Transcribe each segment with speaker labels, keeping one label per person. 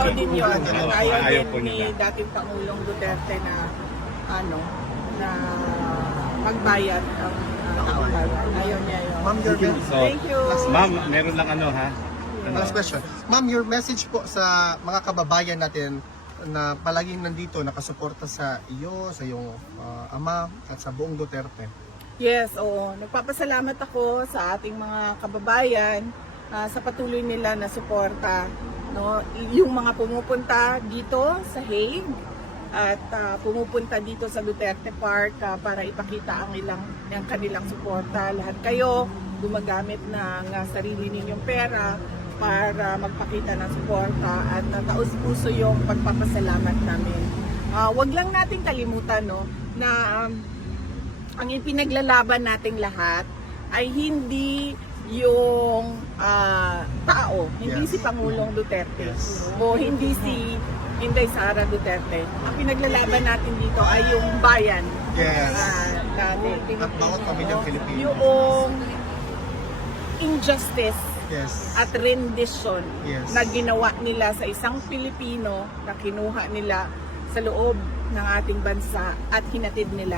Speaker 1: ayaw din yun. Ayaw
Speaker 2: Ayaw
Speaker 1: din
Speaker 2: po
Speaker 1: ni
Speaker 2: nila.
Speaker 1: dating Pangulong Duterte na na magbayad ang kaupahan. Ayaw niya yun.
Speaker 3: Ma'am, your
Speaker 2: So,
Speaker 1: Thank you.
Speaker 2: ma'am, meron lang ha?
Speaker 3: last question. Ma'am, your message po sa mga kababayan natin na palaging nandito, nakasuporta sa iyo, sa iyong ama, at sa buong Duterte.
Speaker 1: Yes, oo. Nagpapasalamat ako sa ating mga kababayan sa patuloy nila na suporta. No? Yung mga pumupunta dito sa Hague at pumupunta dito sa Duterte Park para ipakita ang kanilang suporta. Lahat kayo gumagamit ng sarili ninyong pera para magpakita ng suporta at taus-puso yung pagpapasalamat namin. Wag lang nating kalimutan na ang ipinaglalaban nating lahat ay hindi yung tao, hindi
Speaker 3: Yes.
Speaker 1: si Pangulong Duterte
Speaker 3: Yes.
Speaker 1: o hindi si Inday Sara Duterte. Ang pinaglalaban natin dito ay yung bayan.
Speaker 3: Yes.
Speaker 1: Natin.
Speaker 3: At bawat pamilyang Pilipino.
Speaker 1: Yung injustice
Speaker 3: Yes.
Speaker 1: at rendition
Speaker 3: Yes.
Speaker 1: na ginawa nila sa isang Pilipino na kinuha nila sa loob ng ating bansa at hinatid nila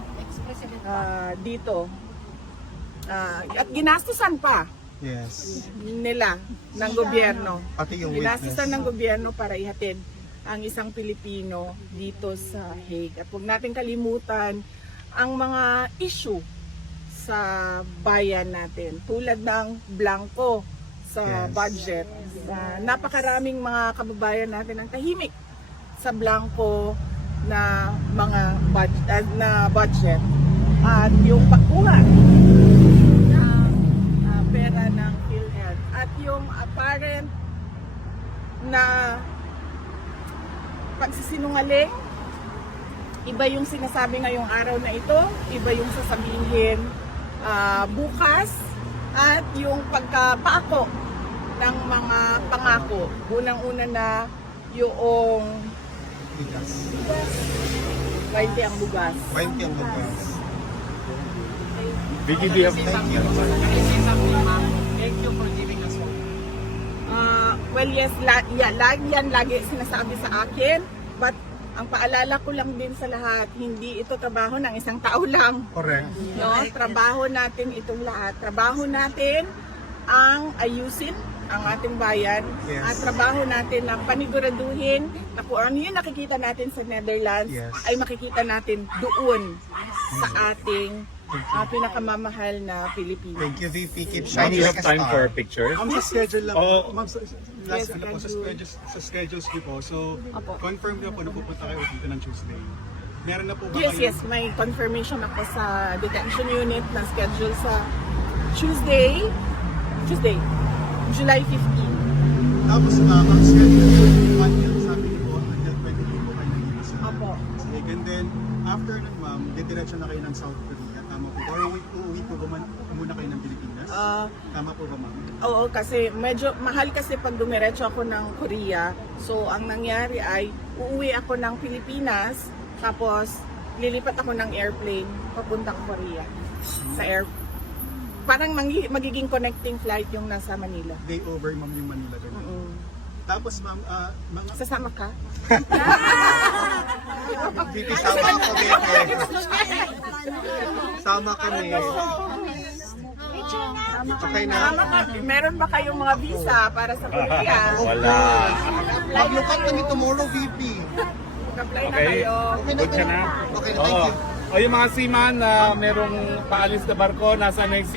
Speaker 1: dito. At ginastusan pa
Speaker 3: Yes.
Speaker 1: nila ng gobyerno.
Speaker 3: Pati yung witness.
Speaker 1: Ginastusan ng gobyerno para ihatid ang isang Pilipino dito sa Hague. At huwag natin kalimutan ang mga issue sa bayan natin. Tulad ng blanco sa
Speaker 3: Yes.
Speaker 1: budget. Napakaraming mga kababayan natin ang tahimik sa blanco na mga budget. At yung pagkuha ng pera ng PhilHealth at yung apparent na pagsisinungaling, iba yung sinasabi ngayong araw na ito, iba yung sasabihin bukas, at yung pagkapaako ng mga pangako. Unang-una na yung
Speaker 3: Bigas.
Speaker 1: 20 ang bugas.
Speaker 3: 20 ang bugas.
Speaker 2: Vicky, do you have...
Speaker 3: Thank you.
Speaker 4: Thank you for giving us hope.
Speaker 1: Well, yes, lagi sinasabi sa akin, but ang paalala ko lang din sa lahat, hindi ito trabaho ng isang tao lang.
Speaker 3: Correct.
Speaker 1: No? Trabaho natin itong lahat. Trabaho natin ang ayusin ang ating bayan.
Speaker 3: Yes.
Speaker 1: At trabaho natin na paniguraduhin na kung ano yung nakikita natin sa Netherlands
Speaker 3: Yes.
Speaker 1: ay makikita natin doon sa ating pinakamamahal na Pilipinas.
Speaker 3: Thank you, VP. Keep
Speaker 2: Ma'am,
Speaker 3: shining
Speaker 2: you
Speaker 3: like
Speaker 2: have
Speaker 3: a
Speaker 2: time for
Speaker 3: star.
Speaker 2: pictures?
Speaker 5: Sa schedule lang
Speaker 2: Oo.
Speaker 5: po. Ma'am, last
Speaker 1: Yes,
Speaker 5: po,
Speaker 1: schedule.
Speaker 5: sa schedules niyo po. So,
Speaker 1: Opo.
Speaker 5: confirm niyo po na pupunta kayo dito ng Tuesday. Meron na po ba
Speaker 1: Yes,
Speaker 5: kayo?
Speaker 1: yes. May confirmation ako sa detention unit na schedule sa Tuesday, July 15.
Speaker 5: Tapos, ang schedule po, yun, sabi niyo po, until 20 po kayo nandito sa
Speaker 1: Opo.
Speaker 5: Hague. And then, after nun, ma'am, didiretso na kayo ng South Korea. Tama po ba? Or uuwi po ba muna kayo ng Pilipinas? Tama po ba, ma'am?
Speaker 1: Oo, kasi medyo mahal kasi pag dumiretso ako ng Korea. So, ang nangyari ay uuwi ako ng Pilipinas, tapos lilipat ako ng airplane papuntang Korea. Sa parang magiging connecting flight yung nasa Manila.
Speaker 5: Day over, ma'am, yung Manila doon. Tapos, ma'am, mga...
Speaker 1: Sasama ka?
Speaker 3: VP, sama ako, VP. Sama kami. Okay na.
Speaker 1: Sasama ka. Meron ba kayong mga visa para sa Korea?
Speaker 2: Wala.
Speaker 3: Maglukat kami tomorrow, VP.
Speaker 1: Mag-apply na
Speaker 2: Okay.
Speaker 1: kayo.
Speaker 2: Good ka na?
Speaker 3: Okay, thank you.
Speaker 2: O yung mga seaman na merong paalis na barko, nasa na yung